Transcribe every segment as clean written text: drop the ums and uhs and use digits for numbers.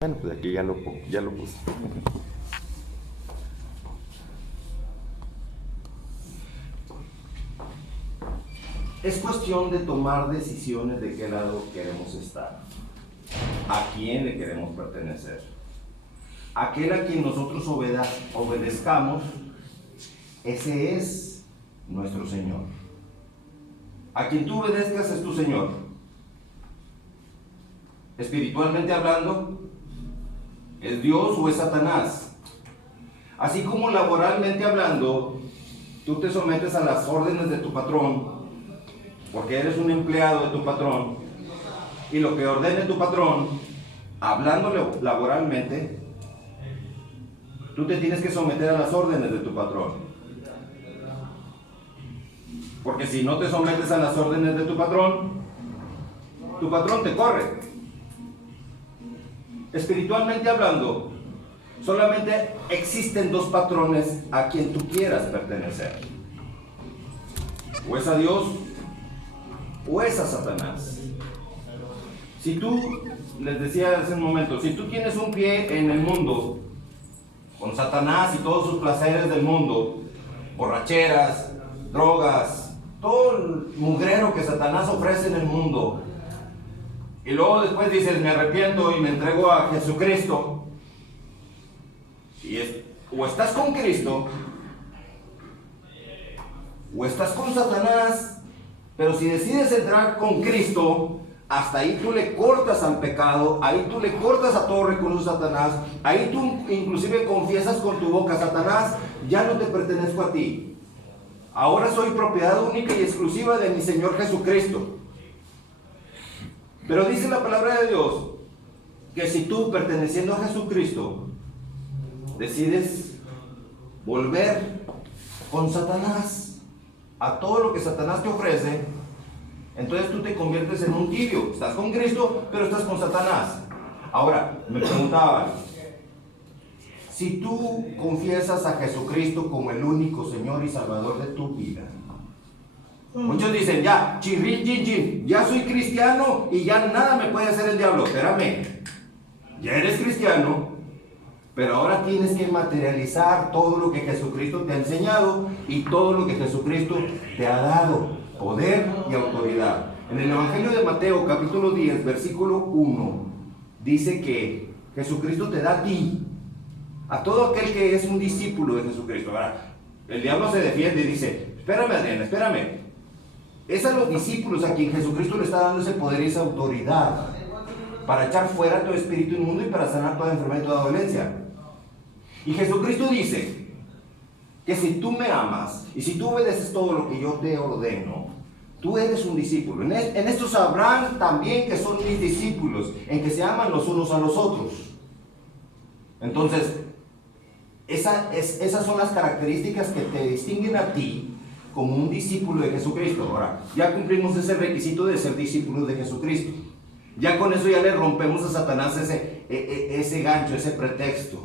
Bueno, pues aquí ya lo puse. Es cuestión de tomar decisiones de qué lado queremos estar, a quién le queremos pertenecer. Aquel a quien nosotros obedezcamos, ese es nuestro Señor. A quien tú obedezcas es tu Señor. Espiritualmente hablando, ¿es Dios o es Satanás? Así como laboralmente hablando, tú te sometes a las órdenes de tu patrón, porque eres un empleado de tu patrón, y lo que ordene tu patrón, hablándole laboralmente, tú te tienes que someter a las órdenes de tu patrón. Porque si no te sometes a las órdenes de tu patrón te corre. Espiritualmente hablando, solamente existen dos patrones a quien tú quieras pertenecer. O es a Dios o es a Satanás. Si tú, les decía hace un momento, si tú tienes un pie en el mundo, con Satanás y todos sus placeres del mundo, borracheras, drogas, todo el mugrero que Satanás ofrece en el mundo, y luego después dices, me arrepiento y me entrego a Jesucristo, o estás con Cristo, o estás con Satanás. Pero si decides entrar con Cristo, hasta ahí tú le cortas al pecado, ahí tú le cortas a todo recurso a Satanás, ahí tú inclusive confiesas con tu boca: Satanás, ya no te pertenezco a ti, ahora soy propiedad única y exclusiva de mi Señor Jesucristo. Pero dice la palabra de Dios que si tú, perteneciendo a Jesucristo, decides volver con Satanás a todo lo que Satanás te ofrece, entonces tú te conviertes en un tibio. Estás con Cristo, pero estás con Satanás. Ahora, me preguntaban, si tú confiesas a Jesucristo como el único Señor y Salvador de tu vida, muchos dicen, ya, chirrin, chin, chin, ya soy cristiano y ya nada me puede hacer el diablo. Espérame, ya eres cristiano, pero ahora tienes que materializar todo lo que Jesucristo te ha enseñado y todo lo que Jesucristo te ha dado, poder y autoridad. En el Evangelio de Mateo, capítulo 10, versículo 1, dice que Jesucristo te da a ti, a todo aquel que es un discípulo de Jesucristo. Ahora, el diablo se defiende y dice, espérame, Adriana, espérame. Es a los discípulos a quien Jesucristo le está dando ese poder y esa autoridad para echar fuera todo espíritu inmundo y para sanar toda enfermedad y toda dolencia. Y Jesucristo dice que si tú me amas y si tú obedeces todo lo que yo te ordeno, tú eres un discípulo. En esto sabrán también que son mis discípulos, en que se aman los unos a los otros. Entonces, esas son las características que te distinguen a ti como un discípulo de Jesucristo. Ahora, ya cumplimos ese requisito de ser discípulos de Jesucristo. Ya con eso ya le rompemos a Satanás ese gancho, ese pretexto.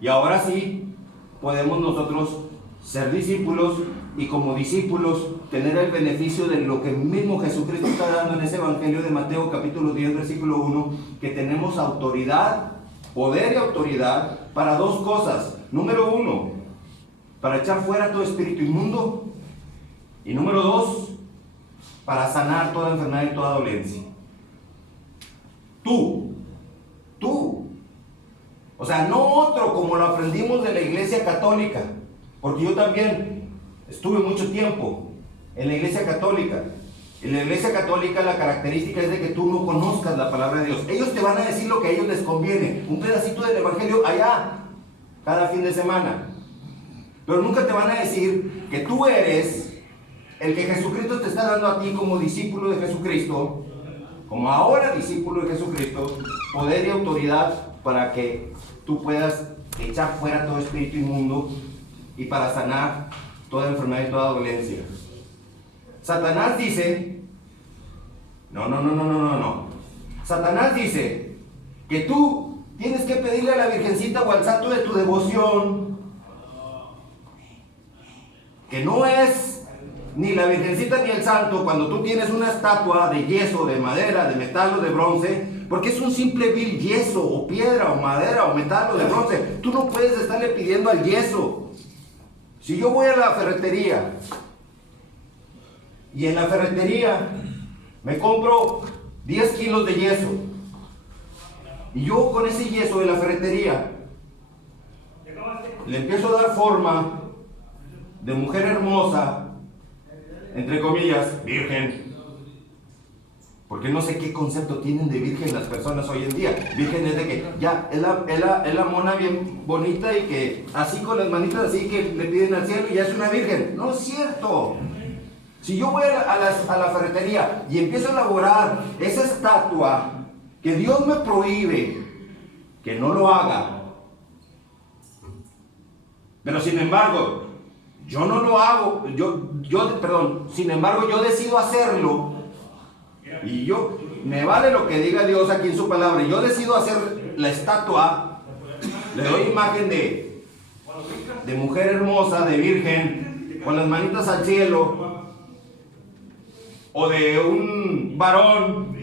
Y ahora sí, podemos nosotros ser discípulos y como discípulos tener el beneficio de lo que mismo Jesucristo está dando en ese Evangelio de Mateo capítulo 10, versículo 1, que tenemos autoridad, poder y autoridad para dos cosas. Número 1, para echar fuera todo espíritu inmundo. Y número 2, para sanar toda enfermedad y toda dolencia. Tú. O sea, no otro como lo aprendimos de la Iglesia Católica. Porque yo también estuve mucho tiempo en la Iglesia Católica. En la Iglesia Católica la característica es de que tú no conozcas la palabra de Dios. Ellos te van a decir lo que a ellos les conviene. Un pedacito del Evangelio allá, cada fin de semana. Pero nunca te van a decir que tú eres el que Jesucristo te está dando a ti como discípulo de Jesucristo, como ahora discípulo de Jesucristo, poder y autoridad para que tú puedas echar fuera todo espíritu inmundo y para sanar toda enfermedad y toda dolencia. Satanás dice, no. Satanás dice que tú tienes que pedirle a la Virgencita o al santo de tu devoción, que no es ni la Virgencita ni el santo cuando tú tienes una estatua de yeso, de madera, de metal o de bronce, porque es un simple vil yeso, o piedra, o madera, o metal, o de bronce. Tú no puedes estarle pidiendo al yeso. Si yo voy a la ferretería, y en la ferretería me compro 10 kilos de yeso, y yo con ese yeso de la ferretería le empiezo a dar forma de mujer hermosa, entre comillas, virgen, porque no sé qué concepto tienen de virgen las personas hoy en día. Virgen es de que ya es la mona bien bonita y que así con las manitas así que le piden al cielo y ya es una virgen. No es cierto. Si yo voy a la ferretería y empiezo a elaborar esa estatua que Dios me prohíbe que no lo haga, pero sin embargo yo no lo hago, sin embargo yo decido hacerlo, y yo, me vale lo que diga Dios aquí en su palabra, y yo decido hacer la estatua, le doy imagen de mujer hermosa, de virgen, con las manitas al cielo, o de un varón,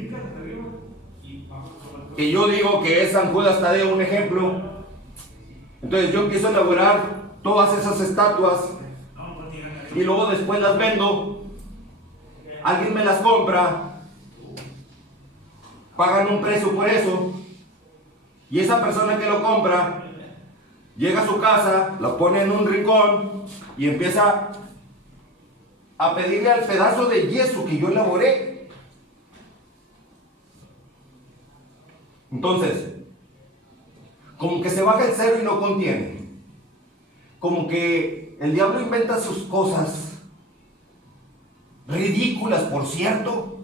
que yo digo que es San Judas Tadeo, un ejemplo. Entonces yo empiezo a elaborar todas esas estatuas, y luego después las vendo, alguien me las compra, pagan un precio por eso, y esa persona que lo compra llega a su casa, lo pone en un rincón y empieza a pedirle al pedazo de yeso que yo elaboré. Entonces, como que se baja el cero y no contiene, como que el diablo inventa sus cosas ridículas, por cierto,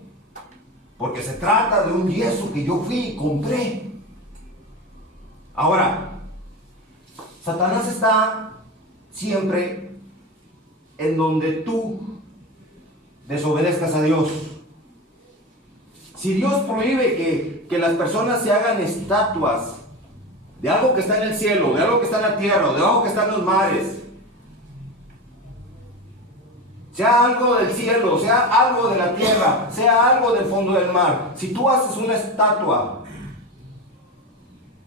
porque se trata de un yeso que yo fui y compré. Ahora, Satanás está siempre en donde tú desobedezcas a Dios. Si Dios prohíbe que las personas se hagan estatuas de algo que está en el cielo, de algo que está en la tierra, de algo que está en los mares, sea algo del cielo, sea algo de la tierra, sea algo del fondo del mar, si tú haces una estatua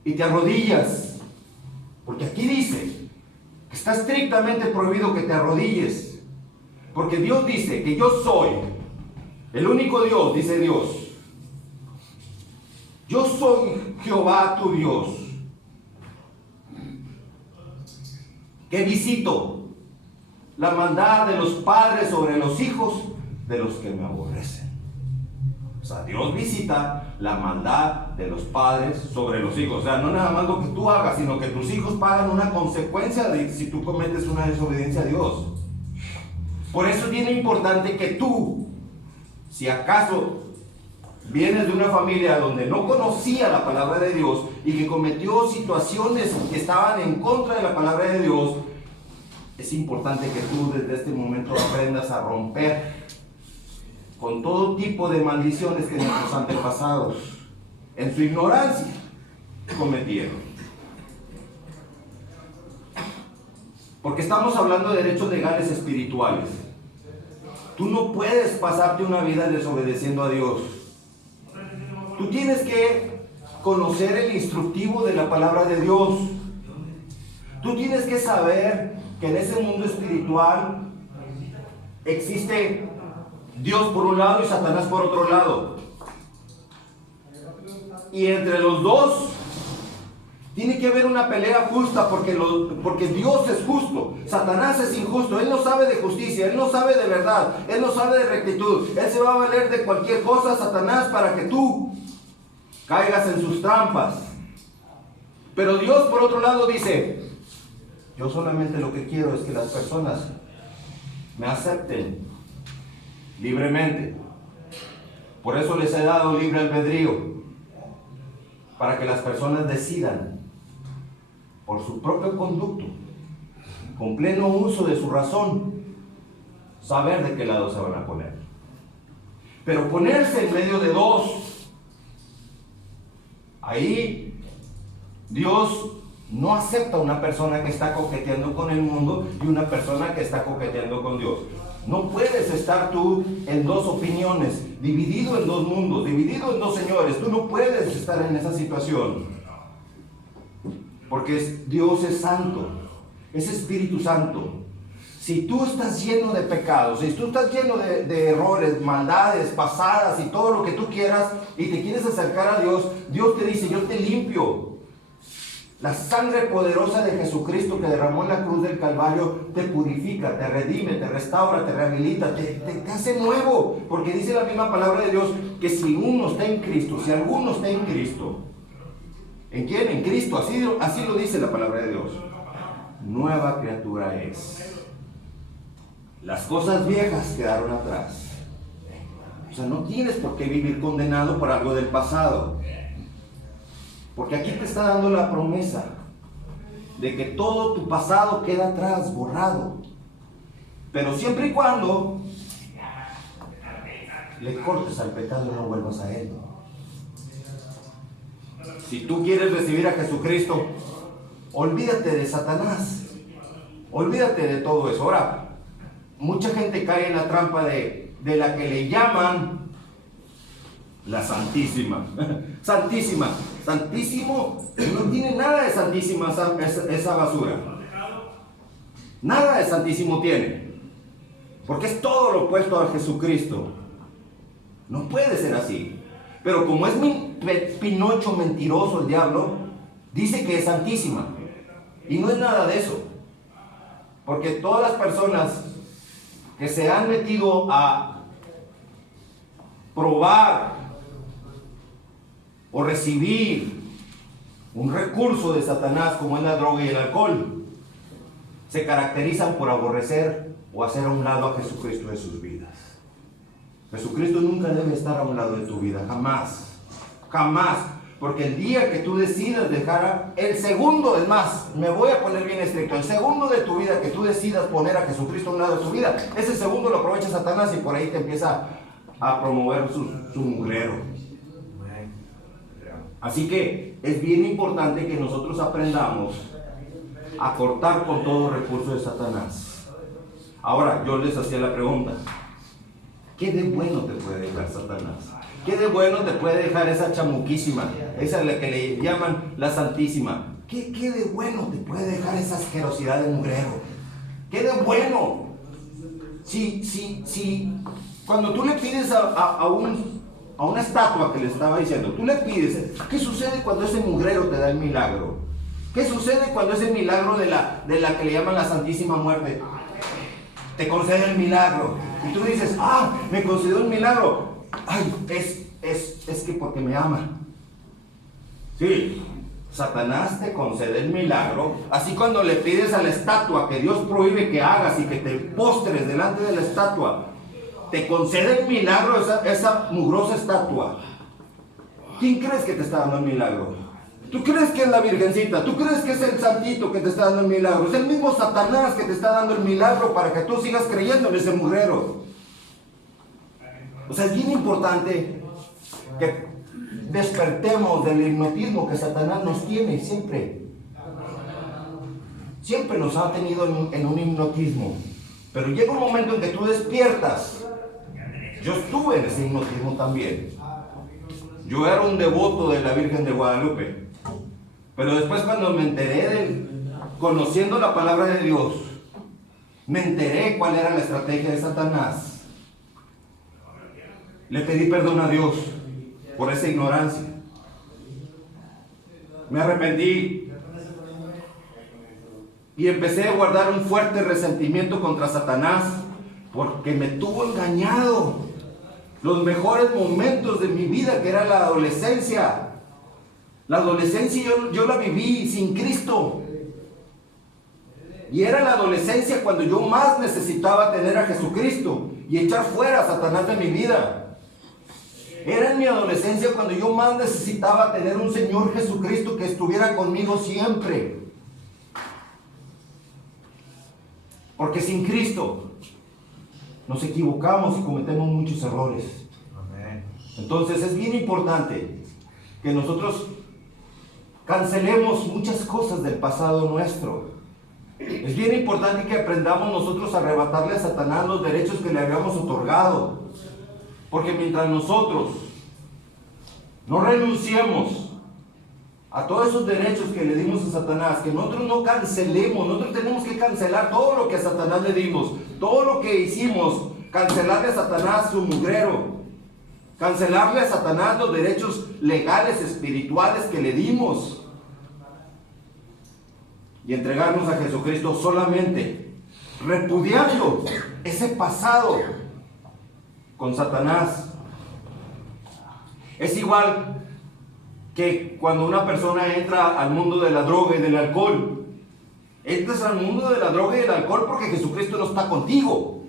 y te arrodillas, porque aquí dice que está estrictamente prohibido que te arrodilles, porque Dios dice que yo soy el único Dios, dice Dios. Yo soy Jehová tu Dios, que visito la maldad de los padres sobre los hijos de los que me aborrecen. O sea, Dios visita la maldad de los padres sobre los hijos. O sea, no nada más lo que tú hagas, sino que tus hijos pagan una consecuencia de si tú cometes una desobediencia a Dios. Por eso es bien importante que tú, si acaso vienes de una familia donde no conocía la palabra de Dios y que cometió situaciones que estaban en contra de la palabra de Dios, es importante que tú desde este momento aprendas a romper con todo tipo de maldiciones que nuestros antepasados en su ignorancia cometieron. Porque estamos hablando de derechos legales espirituales. Tú no puedes pasarte una vida desobedeciendo a Dios. Tú tienes que conocer el instructivo de la palabra de Dios. Tú tienes que saber que en ese mundo espiritual existe Dios por un lado y Satanás por otro lado. Y entre los dos tiene que haber una pelea justa, porque Dios es justo, Satanás es injusto. Él no sabe de justicia, él no sabe de verdad, él no sabe de rectitud. Él se va a valer de cualquier cosa, Satanás, para que tú caigas en sus trampas. Pero Dios por otro lado dice: yo solamente lo que quiero es que las personas me acepten libremente. Por eso les he dado libre albedrío, para que las personas decidan por su propio conducto, con pleno uso de su razón, saber de qué lado se van a poner. Pero ponerse en medio de dos, ahí Dios no acepta una persona que está coqueteando con el mundo y una persona que está coqueteando con Dios. No puedes estar tú en dos opiniones. dividido en dos mundos, dividido en dos señores. Tú no puedes estar en esa situación. Porque Dios es santo, es Espíritu Santo. Si tú estás lleno de pecados, si tú estás lleno de errores, maldades pasadas y todo lo que tú quieras y te quieres acercar a Dios, Dios te dice, yo te limpio. La sangre poderosa de Jesucristo que derramó en la cruz del Calvario te purifica, te redime, te restaura, te rehabilita, te hace nuevo. Porque dice la misma palabra de Dios que si uno está en Cristo, si alguno está en Cristo, ¿en quién? En Cristo, así lo dice la palabra de Dios. Nueva criatura es. Las cosas viejas quedaron atrás. O sea, no tienes por qué vivir condenado por algo del pasado. Porque aquí te está dando la promesa de que todo tu pasado queda atrás, borrado. Pero siempre y cuando le cortes al pecado y no vuelvas a él. Si tú quieres recibir a Jesucristo, olvídate de Satanás. Olvídate de todo eso. Ahora, mucha gente cae en la trampa de la que le llaman la Santísima. Santísima. Santísimo, no tiene nada de santísima esa basura. Nada de santísimo tiene. Porque es todo lo opuesto a Jesucristo. No puede ser así. Pero como es Pinocho mentiroso el diablo, dice que es santísima. Y no es nada de eso. Porque todas las personas que se han metido a probar o recibir un recurso de Satanás como es la droga y el alcohol, se caracterizan por aborrecer o hacer a un lado a Jesucristo de sus vidas. Jesucristo nunca debe estar a un lado de tu vida, jamás, jamás, porque el día que tú decidas dejar el segundo, es más, me voy a poner bien estricto, el segundo de tu vida que tú decidas poner a Jesucristo a un lado de tu vida, ese segundo lo aprovecha Satanás y por ahí te empieza a promover su mugrero. Así que es bien importante que nosotros aprendamos a cortar con todo recurso de Satanás. Ahora, yo les hacía la pregunta, ¿qué de bueno te puede dejar Satanás? ¿Qué de bueno te puede dejar esa chamuquísima? Esa es la que le llaman la Santísima. ¿Qué de bueno te puede dejar esa asquerosidad de mugrero? ¿Qué de bueno? Si cuando tú le pides a una estatua que le estaba diciendo, tú le pides, ¿qué sucede cuando ese mugrero te da el milagro? ¿Qué sucede cuando ese milagro de la que le llaman la Santísima Muerte te concede el milagro? Y tú dices, me concedió el milagro. Ay, es que porque me ama. Sí, Satanás te concede el milagro. Así cuando le pides a la estatua que Dios prohíbe que hagas y que te postres delante de la estatua, te concede el milagro esa mugrosa estatua. ¿Quién crees que te está dando el milagro? ¿Tú crees que es la Virgencita? ¿Tú crees que es el Santito que te está dando el milagro? Es el mismo Satanás que te está dando el milagro para que tú sigas creyendo en ese mugrero. O sea, es bien importante que despertemos del hipnotismo que Satanás nos tiene siempre. Siempre nos ha tenido en un hipnotismo. Pero llega un momento en que tú despiertas. Yo estuve en ese hipnotismo también. Yo era un devoto de la Virgen de Guadalupe. Pero después cuando me enteré conociendo la palabra de Dios, me enteré cuál era la estrategia de Satanás. Le pedí perdón a Dios por esa ignorancia. Me arrepentí y empecé a guardar un fuerte resentimiento contra Satanás porque me tuvo engañado. Los mejores momentos de mi vida, que era la adolescencia. La adolescencia yo la viví sin Cristo. Y era la adolescencia cuando yo más necesitaba tener a Jesucristo y echar fuera a Satanás de mi vida. Era en mi adolescencia cuando yo más necesitaba tener un Señor Jesucristo que estuviera conmigo siempre. Porque sin Cristo nos equivocamos y cometemos muchos errores. Entonces es bien importante que nosotros cancelemos muchas cosas del pasado nuestro. Es bien importante que aprendamos nosotros a arrebatarle a Satanás los derechos que le habíamos otorgado. Porque mientras nosotros no renunciemos a todos esos derechos que le dimos a Satanás, que nosotros no cancelemos, nosotros tenemos que cancelar todo lo que a Satanás le dimos, todo lo que hicimos, cancelarle a Satanás su mugrero, cancelarle a Satanás los derechos legales, espirituales que le dimos, y entregarnos a Jesucristo solamente, repudiando ese pasado con Satanás. Es igual que cuando una persona entra al mundo de la droga y del alcohol. Entras al mundo de la droga y del alcohol porque Jesucristo no está contigo.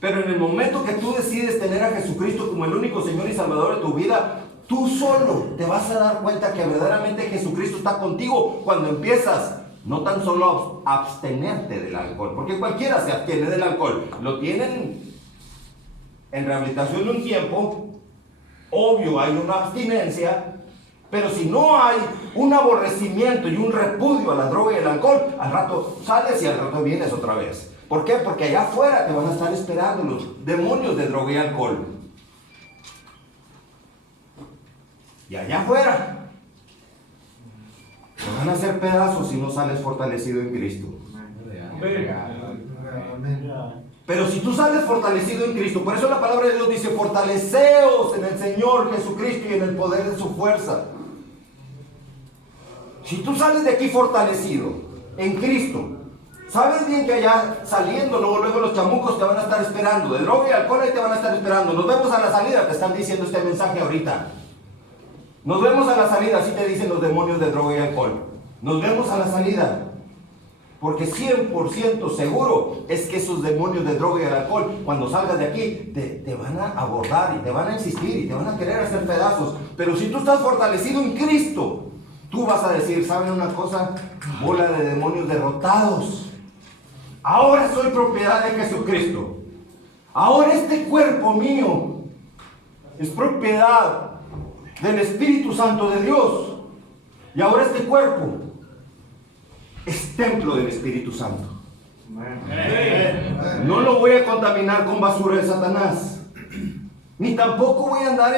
Pero en el momento que tú decides tener a Jesucristo como el único Señor y Salvador de tu vida, tú solo te vas a dar cuenta que verdaderamente Jesucristo está contigo cuando empiezas no tan solo a abstenerte del alcohol, porque cualquiera se abstiene del alcohol. Lo tienen en rehabilitación un tiempo. Obvio, hay una abstinencia, pero si no hay un aborrecimiento y un repudio a la droga y al alcohol, al rato sales y al rato vienes otra vez. ¿Por qué? Porque allá afuera te van a estar esperando los demonios de droga y alcohol. Y allá afuera te van a hacer pedazos si no sales fortalecido en Cristo. Pero si tú sales fortalecido en Cristo, por eso la palabra de Dios dice, fortaleceos en el Señor Jesucristo y en el poder de su fuerza. Si tú sales de aquí fortalecido en Cristo, sabes bien que allá saliendo, luego los chamucos te van a estar esperando, de droga y alcohol ahí te van a estar esperando. Nos vemos a la salida, te están diciendo este mensaje ahorita. Nos vemos a la salida, así te dicen los demonios de droga y alcohol. Nos vemos a la salida. Porque 100% seguro es que esos demonios de droga y el alcohol, cuando salgas de aquí, te van a abordar y te van a insistir y te van a querer hacer pedazos. Pero si tú estás fortalecido en Cristo, tú vas a decir, ¿saben una cosa? Bola de demonios derrotados. Ahora soy propiedad de Jesucristo. Ahora este cuerpo mío es propiedad del Espíritu Santo de Dios. Y ahora este cuerpo es templo del Espíritu Santo. No lo voy a contaminar con basura de Satanás. Ni tampoco voy a andar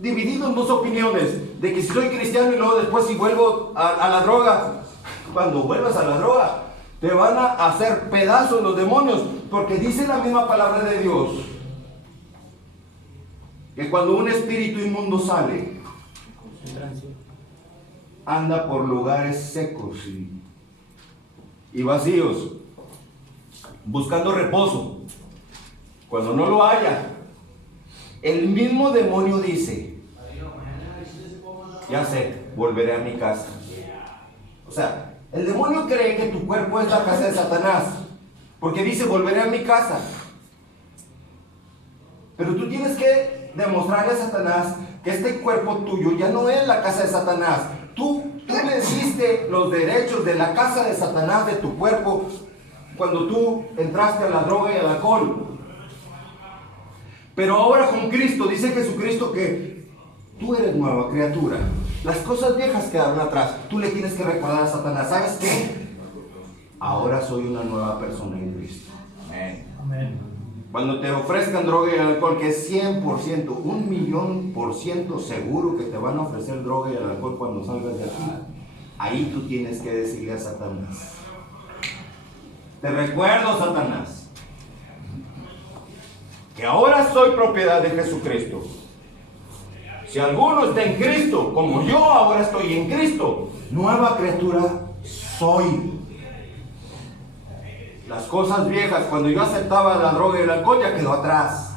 dividido en dos opiniones. De que si soy cristiano y luego después si vuelvo a la droga. Cuando vuelvas a la droga, te van a hacer pedazos los demonios. Porque dice la misma palabra de Dios, que cuando un espíritu inmundo sale, anda por lugares secos y vacíos, buscando reposo. Cuando no lo haya, el mismo demonio dice, ya sé, volveré a mi casa. O sea, el demonio cree que tu cuerpo es la casa de Satanás, porque dice, volveré a mi casa. Pero tú tienes que demostrarle a Satanás que este cuerpo tuyo ya no es la casa de Satanás. Tú le diste los derechos de la casa de Satanás, de tu cuerpo, cuando tú entraste a la droga y al alcohol. Pero ahora con Cristo, dice Jesucristo que tú eres nueva criatura. Las cosas viejas quedaron atrás. Tú le tienes que recordar a Satanás, ¿sabes qué? Ahora soy una nueva persona en Cristo. Amén. Cuando te ofrezcan droga y alcohol, que es 100%, 1,000,000% seguro que te van a ofrecer droga y alcohol cuando salgas de aquí, ahí tú tienes que decirle a Satanás, te recuerdo, Satanás, que ahora soy propiedad de Jesucristo. Si alguno está en Cristo, como yo ahora estoy en Cristo, nueva criatura soy. Las cosas viejas, cuando yo aceptaba la droga y el alcohol, ya quedó atrás.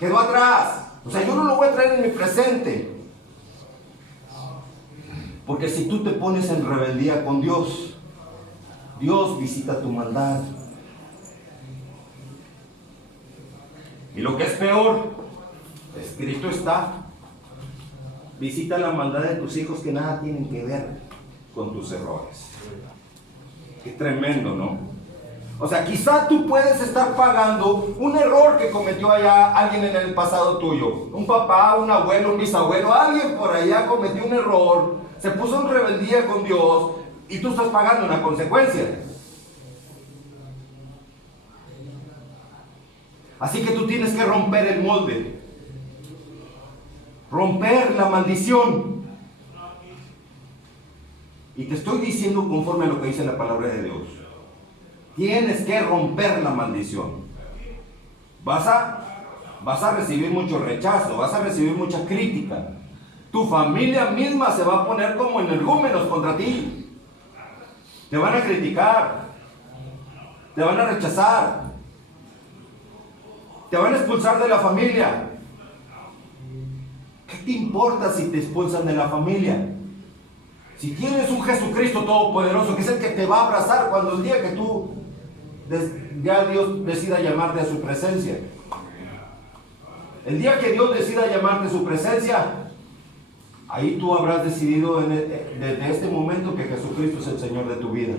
Quedó atrás. O sea, yo no lo voy a traer en mi presente. Porque si tú te pones en rebeldía con Dios, Dios visita tu maldad. Y lo que es peor, escrito está, visita la maldad de tus hijos que nada tienen que ver con tus errores. Qué tremendo, ¿no? O sea, quizá tú puedes estar pagando un error que cometió allá alguien en el pasado tuyo. Un papá, un abuelo, un bisabuelo, alguien por allá cometió un error, se puso en rebeldía con Dios y tú estás pagando una consecuencia. Así que tú tienes que romper el molde, romper la maldición. Y te estoy diciendo conforme a lo que dice la palabra de Dios. Tienes que romper la maldición. Vas a recibir mucho rechazo, vas a recibir mucha crítica. Tu familia misma se va a poner como energúmenos contra ti. Te van a criticar, te van a rechazar, te van a expulsar de la familia. ¿Qué te importa si te expulsan de la familia? Si tienes un Jesucristo todopoderoso, que es el que te va a abrazar cuando el día que tú ya Dios decida llamarte a su presencia. El día que Dios decida llamarte a su presencia, ahí tú habrás decidido desde este momento que Jesucristo es el Señor de tu vida.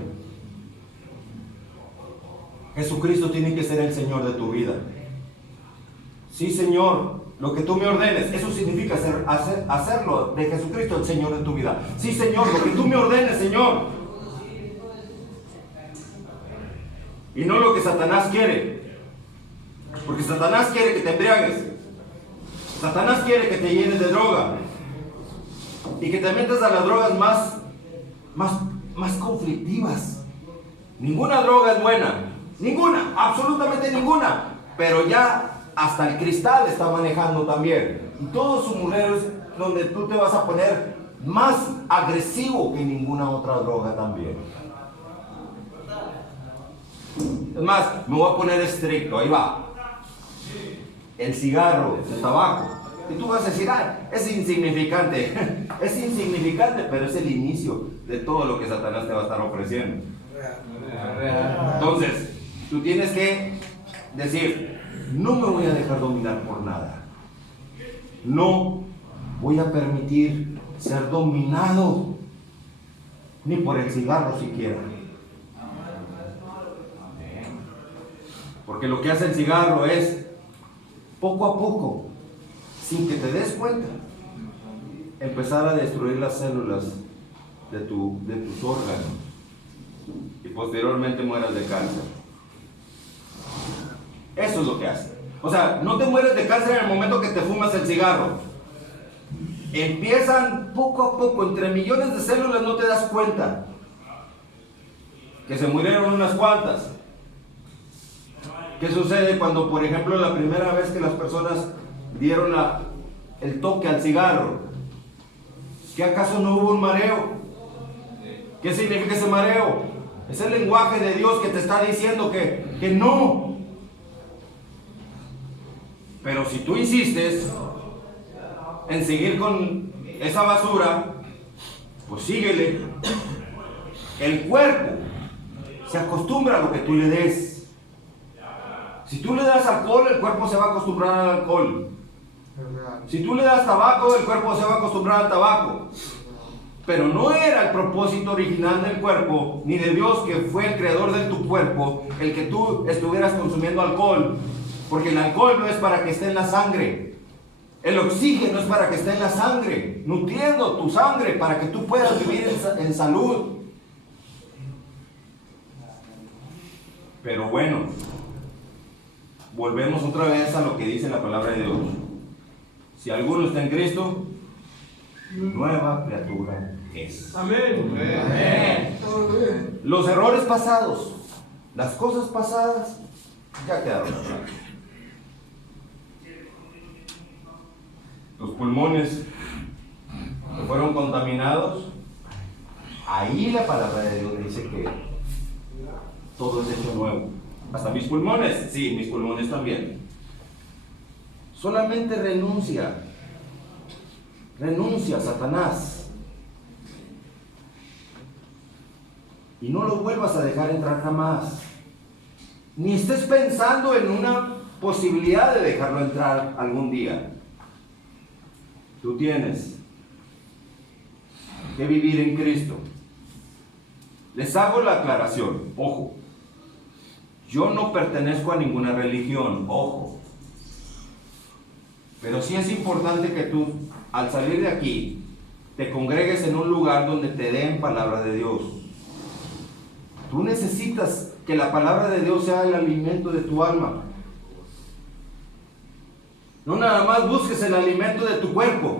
Jesucristo tiene que ser el Señor de tu vida. Sí, Señor, lo que tú me ordenes, eso significa hacerlo de Jesucristo el Señor de tu vida. Sí, Señor, lo que tú me ordenes, Señor. Y no lo que Satanás quiere. Porque Satanás quiere que te embriagues. Satanás quiere que te llenes de droga. Y que te metas a las drogas más conflictivas. Ninguna droga es buena. Ninguna, absolutamente ninguna. Pero ya hasta el cristal está manejando también. Y todo su mulero es donde tú te vas a poner más agresivo que ninguna otra droga también. Es más, me voy a poner estricto, ahí va. El cigarro, el tabaco. Y tú vas a decir, es insignificante. Es insignificante, pero es el inicio de todo lo que Satanás te va a estar ofreciendo. Entonces, tú tienes que decir, no me voy a dejar dominar por nada. No voy a permitir ser dominado ni por el cigarro siquiera. Porque lo que hace el cigarro es, poco a poco, sin que te des cuenta, empezar a destruir las células de tus órganos y posteriormente mueras de cáncer. Eso es lo que hace. O sea, no te mueres de cáncer en el momento que te fumas el cigarro. Empiezan poco a poco, entre millones de células no te das cuenta que se murieron unas cuantas. ¿Qué sucede cuando, por ejemplo, la primera vez que las personas dieron el toque al cigarro? ¿Qué acaso no hubo un mareo? ¿Qué significa ese mareo? Es el lenguaje de Dios que te está diciendo que no. Pero si tú insistes en seguir con esa basura, pues síguele. El cuerpo se acostumbra a lo que tú le des. Si tú le das alcohol, el cuerpo se va a acostumbrar al alcohol. Si tú le das tabaco, el cuerpo se va a acostumbrar al tabaco. Pero no era el propósito original del cuerpo, ni de Dios, que fue el creador de tu cuerpo, el que tú estuvieras consumiendo alcohol. Porque el alcohol no es para que esté en la sangre. El oxígeno es para que esté en la sangre, nutriendo tu sangre para que tú puedas vivir en salud. Pero bueno, volvemos otra vez a lo que dice la palabra de Dios. Si alguno está en Cristo, nueva criatura es. Amén. Amén. Los errores pasados, las cosas pasadas, ya quedaron atrás. Los pulmones que fueron contaminados, ahí la palabra de Dios dice que todo es hecho nuevo. Hasta mis pulmones, sí, mis pulmones también. Solamente renuncia, Satanás, y no lo vuelvas a dejar entrar jamás. Ni estés pensando en una posibilidad de dejarlo entrar algún día. Tú tienes que vivir en Cristo. Les hago la aclaración, ojo. Yo no pertenezco a ninguna religión, ojo. Pero sí es importante que tú, al salir de aquí, te congregues en un lugar donde te den palabra de Dios. Tú necesitas que la palabra de Dios sea el alimento de tu alma. No nada más busques el alimento de tu cuerpo.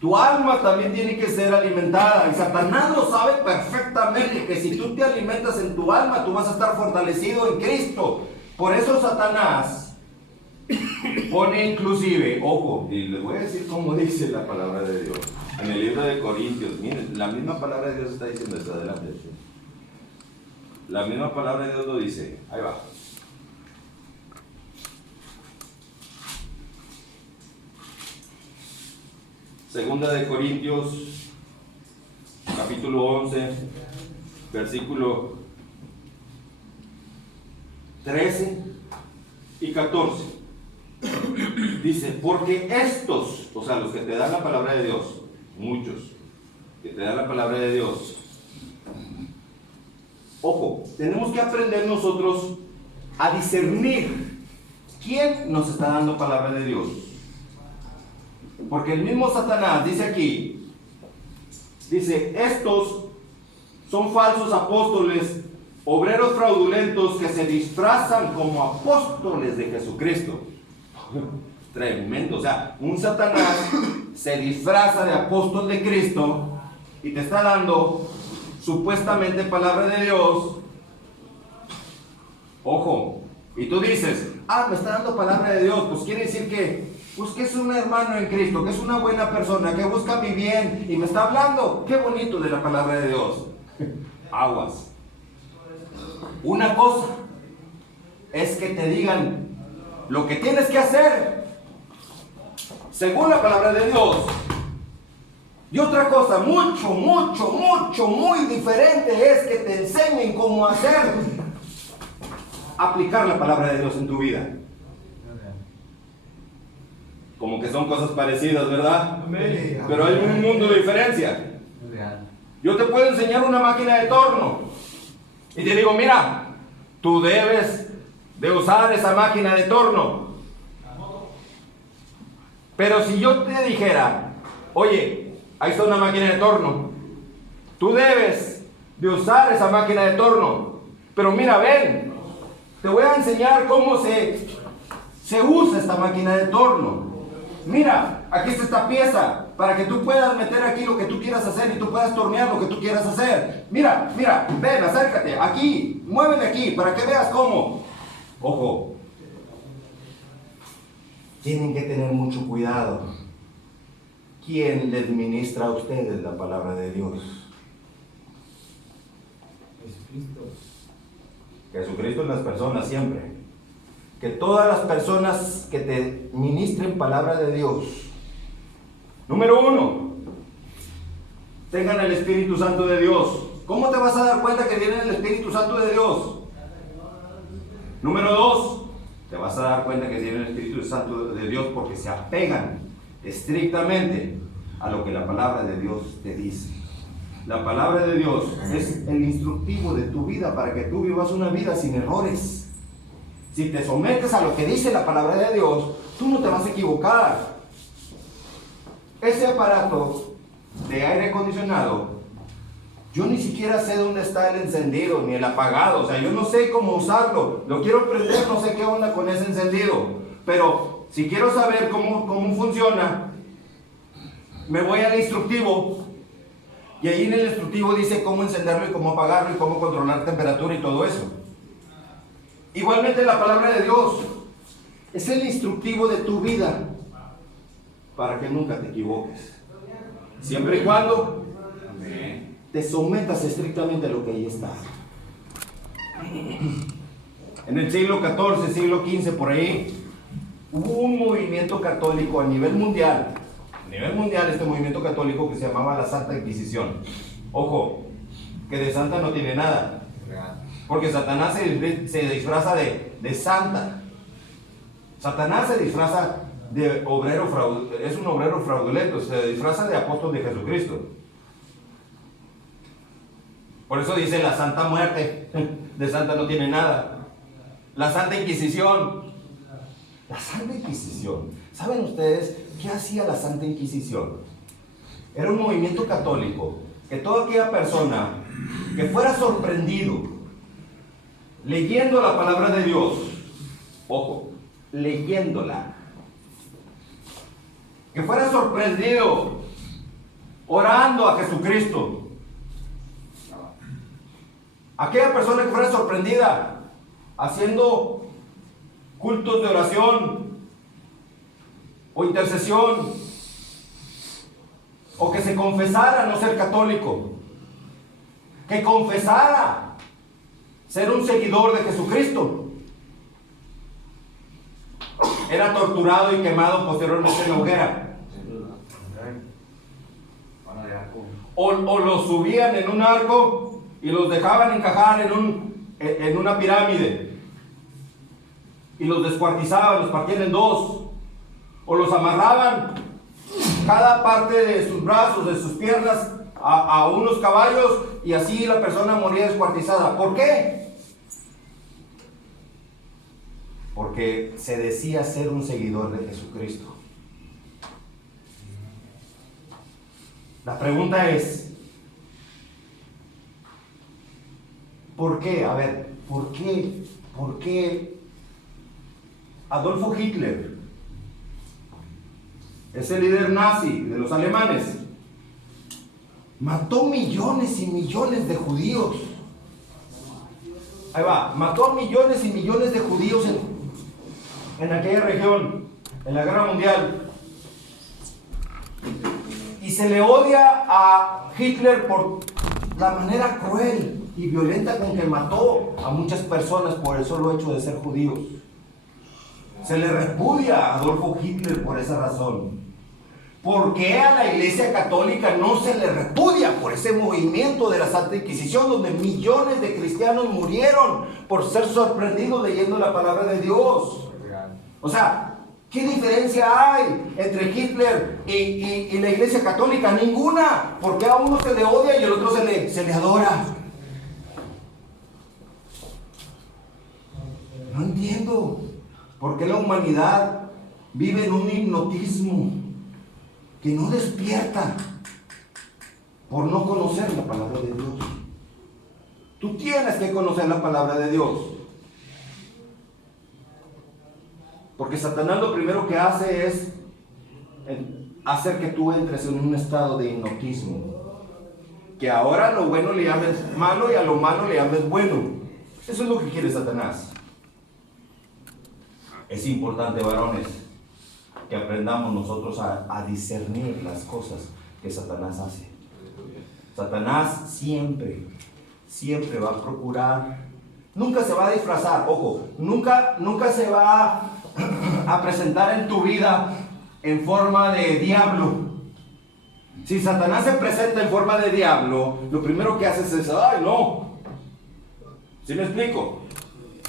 Tu alma también tiene que ser alimentada. Y Satanás lo sabe perfectamente, que si tú te alimentas en tu alma, tú vas a estar fortalecido en Cristo. Por eso Satanás pone inclusive, ojo, y les voy a decir cómo dice la palabra de Dios. En el libro de Corintios, miren, la misma palabra de Dios está diciendo esto, adelante. La misma palabra de Dios lo dice. Ahí va. Segunda de Corintios, capítulo 11, versículo 13 y 14. Dice, porque estos, o sea, los que te dan la palabra de Dios, muchos que te dan la palabra de Dios, ojo, tenemos que aprender nosotros a discernir quién nos está dando palabra de Dios. Porque el mismo Satanás dice aquí, dice, estos son falsos apóstoles, obreros fraudulentos que se disfrazan como apóstoles de Jesucristo. Tremendo, o sea, un Satanás se disfraza de apóstol de Cristo y te está dando supuestamente palabra de Dios. Ojo, y tú dices, me está dando palabra de Dios, pues quiere decir que es un hermano en Cristo, que es una buena persona, que busca mi bien y me está hablando, qué bonito de la palabra de Dios. Aguas. Una cosa es que te digan lo que tienes que hacer según la palabra de Dios. Y otra cosa muy diferente es que te enseñen cómo aplicar la palabra de Dios en tu vida. Como que son cosas parecidas, ¿verdad? Pero hay un mundo de diferencia. Yo te puedo enseñar una máquina de torno y te digo, mira, tú debes de usar esa máquina de torno. Pero si yo te dijera, oye, ahí está una máquina de torno, tú debes de usar esa máquina de torno, pero mira, ven, te voy a enseñar cómo se usa esta máquina de torno. Mira, aquí está esta pieza para que tú puedas meter aquí lo que tú quieras hacer y tú puedas tornear lo que tú quieras hacer. Mira, ven, acércate, aquí, muévele aquí para que veas cómo. Ojo, tienen que tener mucho cuidado. ¿Quién les ministra a ustedes la palabra de Dios? Jesucristo. Jesucristo en las personas siempre. Que todas las personas que te ministren palabra de Dios, número 1, tengan el Espíritu Santo de Dios. ¿Cómo te vas a dar cuenta que tienen el Espíritu Santo de Dios? Número 2, te vas a dar cuenta que tienen el Espíritu Santo de Dios porque se apegan estrictamente a lo que la palabra de Dios te dice. La palabra de Dios es el instructivo de tu vida para que tú vivas una vida sin errores. Si te sometes a lo que dice la palabra de Dios, tú no te vas a equivocar. Ese aparato de aire acondicionado, yo ni siquiera sé dónde está el encendido ni el apagado. O sea, yo no sé cómo usarlo. Lo quiero prender, no sé qué onda con ese encendido. Pero si quiero saber cómo funciona, me voy al instructivo. Y ahí en el instructivo dice cómo encenderlo y cómo apagarlo y cómo controlar temperatura y todo eso. Igualmente la palabra de Dios es el instructivo de tu vida para que nunca te equivoques. Siempre y cuando te sometas estrictamente a lo que ahí está. En el siglo XIV, siglo XV, por ahí, hubo un movimiento católico a nivel mundial. A nivel mundial, este movimiento católico que se llamaba la Santa Inquisición. Ojo, que de santa no tiene nada. Porque Satanás se disfraza de santa. Satanás se disfraza de obrero fraudulento, es un obrero fraudulento, se disfraza de apóstol de Jesucristo. Por eso dice la Santa Muerte, de santa no tiene nada. La Santa Inquisición. La Santa Inquisición. ¿Saben ustedes qué hacía la Santa Inquisición? Era un movimiento católico que toda aquella persona que fuera sorprendido leyendo la palabra de Dios, ojo, leyéndola. Que fuera sorprendido orando a Jesucristo. Aquella persona que fuera sorprendida haciendo cultos de oración o intercesión, o que se confesara no ser católico, que confesara ser un seguidor de Jesucristo, era torturado y quemado posteriormente en la hoguera. O los subían en un arco y los dejaban encajar en una pirámide y los descuartizaban, los partían en dos, o los amarraban cada parte de sus brazos, de sus piernas a unos caballos, y así la persona moría descuartizada. ¿Por qué? Porque se decía ser un seguidor de Jesucristo. La pregunta es, ¿por qué? A ver, ¿por qué Adolfo Hitler, ese líder nazi de los alemanes, mató millones y millones de judíos? Ahí va, mató millones y millones de judíos en aquella región, en la Guerra Mundial. Y se le odia a Hitler por la manera cruel y violenta con que mató a muchas personas por el solo hecho de ser judíos. Se le repudia a Adolfo Hitler por esa razón. ¿Por qué a la Iglesia Católica no se le repudia por ese movimiento de la Santa Inquisición, donde millones de cristianos murieron por ser sorprendidos leyendo la palabra de Dios? O sea, ¿qué diferencia hay entre Hitler y la Iglesia Católica? Ninguna. Porque a uno se le odia y al otro se le adora. No entiendo por qué la humanidad vive en un hipnotismo que no despierta por no conocer la palabra de Dios. Tú tienes que conocer la palabra de Dios. Porque Satanás lo primero que hace es hacer que tú entres en un estado de hipnotismo. Que ahora a lo bueno le llames malo y a lo malo le llames bueno. Eso es lo que quiere Satanás. Es importante, varones, que aprendamos nosotros a discernir las cosas que Satanás hace. Satanás siempre va a procurar, nunca se va a disfrazar, ojo, nunca se va a presentar en tu vida en forma de diablo. Si Satanás se presenta en forma de diablo, lo primero que haces es, ay no. ¿Sí me explico?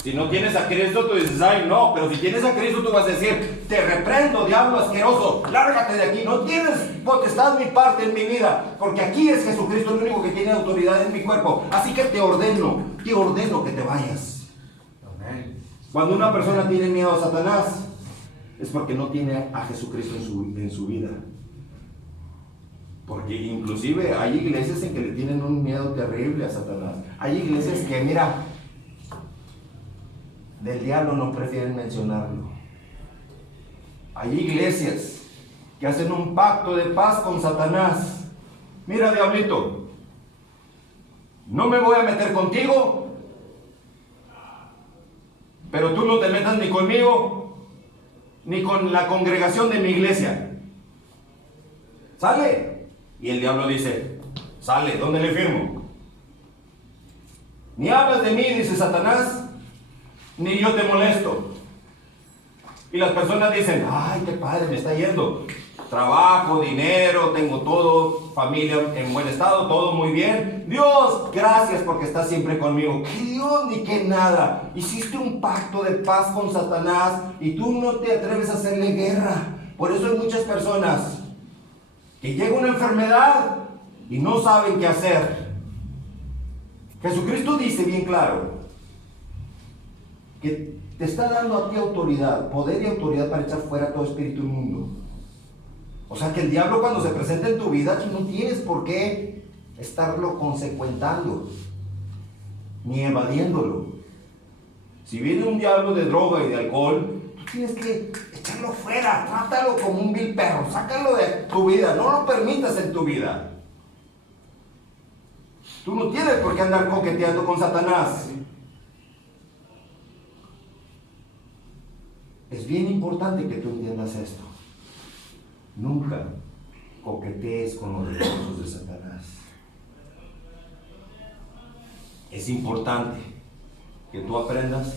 Si no tienes a Cristo, tú dices, ay no, pero si tienes a Cristo, tú vas a decir, te reprendo, diablo asqueroso, lárgate de aquí, no tienes potestad ni parte en mi vida, porque aquí es Jesucristo el único que tiene autoridad en mi cuerpo, así que te ordeno que te vayas. Amén. Cuando una persona tiene miedo a Satanás, es porque no tiene a Jesucristo en su vida. Porque inclusive hay iglesias en que le tienen un miedo terrible a Satanás. Hay iglesias que, mira, del diablo no prefieren mencionarlo. Hay iglesias que hacen un pacto de paz con Satanás. Mira, diablito, no me voy a meter contigo, pero tú no te metas ni conmigo, ni con la congregación de mi iglesia. ¿Sale? Y el diablo dice, sale, ¿dónde le firmo? Ni hablas de mí, dice Satanás, ni yo te molesto. Y las personas dicen, ay, qué padre, me está yendo. Trabajo, dinero, tengo todo, familia en buen estado, todo muy bien. Dios, gracias porque estás siempre conmigo. ¿Qué Dios ni qué nada? Hiciste un pacto de paz con Satanás y tú no te atreves a hacerle guerra. Por eso hay muchas personas que llega una enfermedad y no saben qué hacer. Jesucristo dice bien claro que te está dando a ti autoridad, poder y autoridad para echar fuera todo espíritu inmundo. O sea que el diablo cuando se presenta en tu vida, tú no tienes por qué estarlo consecuentando, ni evadiéndolo. Si viene un diablo de droga y de alcohol, tú tienes que echarlo fuera, trátalo como un vil perro, sácalo de tu vida, no lo permitas en tu vida. Tú no tienes por qué andar coqueteando con Satanás. Es bien importante que tú entiendas esto. Nunca coquetees con los recursos de Satanás. Es importante que tú aprendas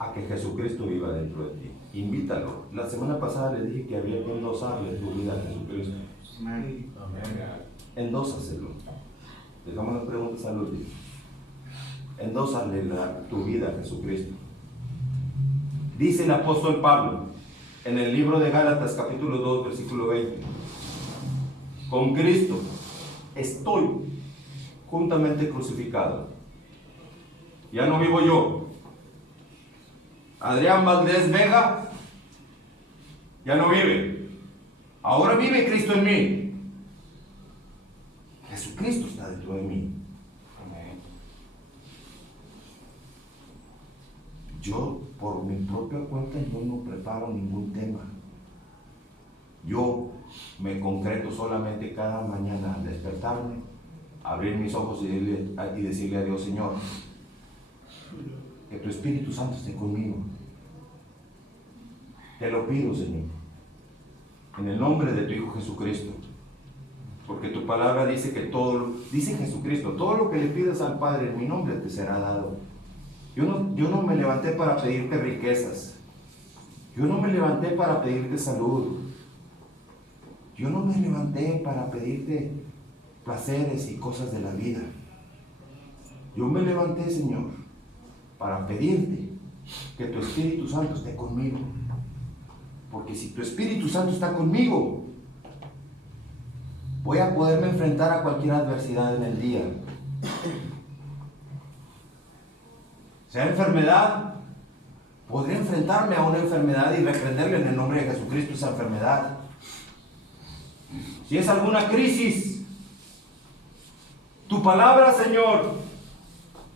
a que Jesucristo viva dentro de ti. Invítalo. La semana pasada le dije que había que endosarle tu vida a Jesucristo. Amén. Endósaselo. Dejamos las preguntas al último. Endósale tu vida a Jesucristo. Dice el apóstol Pablo en el libro de Gálatas capítulo 2 versículo 20: con Cristo estoy juntamente crucificado. Ya no vivo yo. Adrián Valdés Vega ya no vive. Ahora vive Cristo en mí. Jesucristo está dentro de mí. Amén. Yo, por mi propia cuenta, yo no preparo ningún tema. Yo me concreto solamente cada mañana al despertarme, abrir mis ojos y decirle a Dios: Señor, que tu Espíritu Santo esté conmigo. Te lo pido, Señor, en el nombre de tu Hijo Jesucristo, porque tu palabra dice que dice Jesucristo, todo lo que le pidas al Padre en mi nombre te será dado. Yo no me levanté para pedirte riquezas. Yo no me levanté para pedirte salud. Yo no me levanté para pedirte placeres y cosas de la vida. Yo me levanté, Señor, para pedirte que tu Espíritu Santo esté conmigo. Porque si tu Espíritu Santo está conmigo, voy a poderme enfrentar a cualquier adversidad en el día. Sea enfermedad, podré enfrentarme a una enfermedad y reprenderle en el nombre de Jesucristo esa enfermedad. Si es alguna crisis, tu palabra, Señor,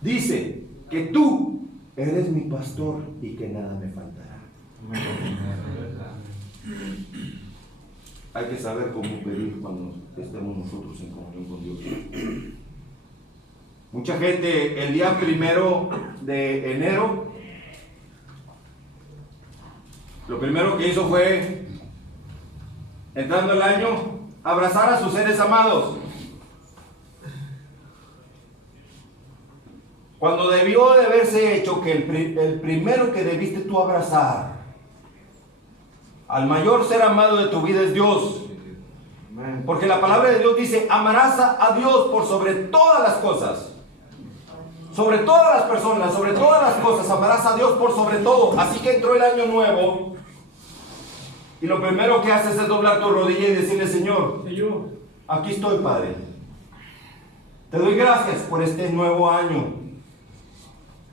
dice que tú eres mi pastor y que nada me faltará. Hay que saber cómo pedir cuando estemos nosotros en comunión con Dios. Mucha gente el día 1 de enero, lo primero que hizo fue, entrando el año, abrazar a sus seres amados. Cuando debió de haberse hecho que el primero que debiste tú abrazar al mayor ser amado de tu vida es Dios. Porque la palabra de Dios dice: amarás a Dios por sobre todas las cosas. Sobre todas las personas, sobre todas las cosas, amarás a Dios por sobre todo. Así que entró el año nuevo y lo primero que haces es doblar tu rodilla y decirle: Señor, aquí estoy, Padre. Te doy gracias por este nuevo año.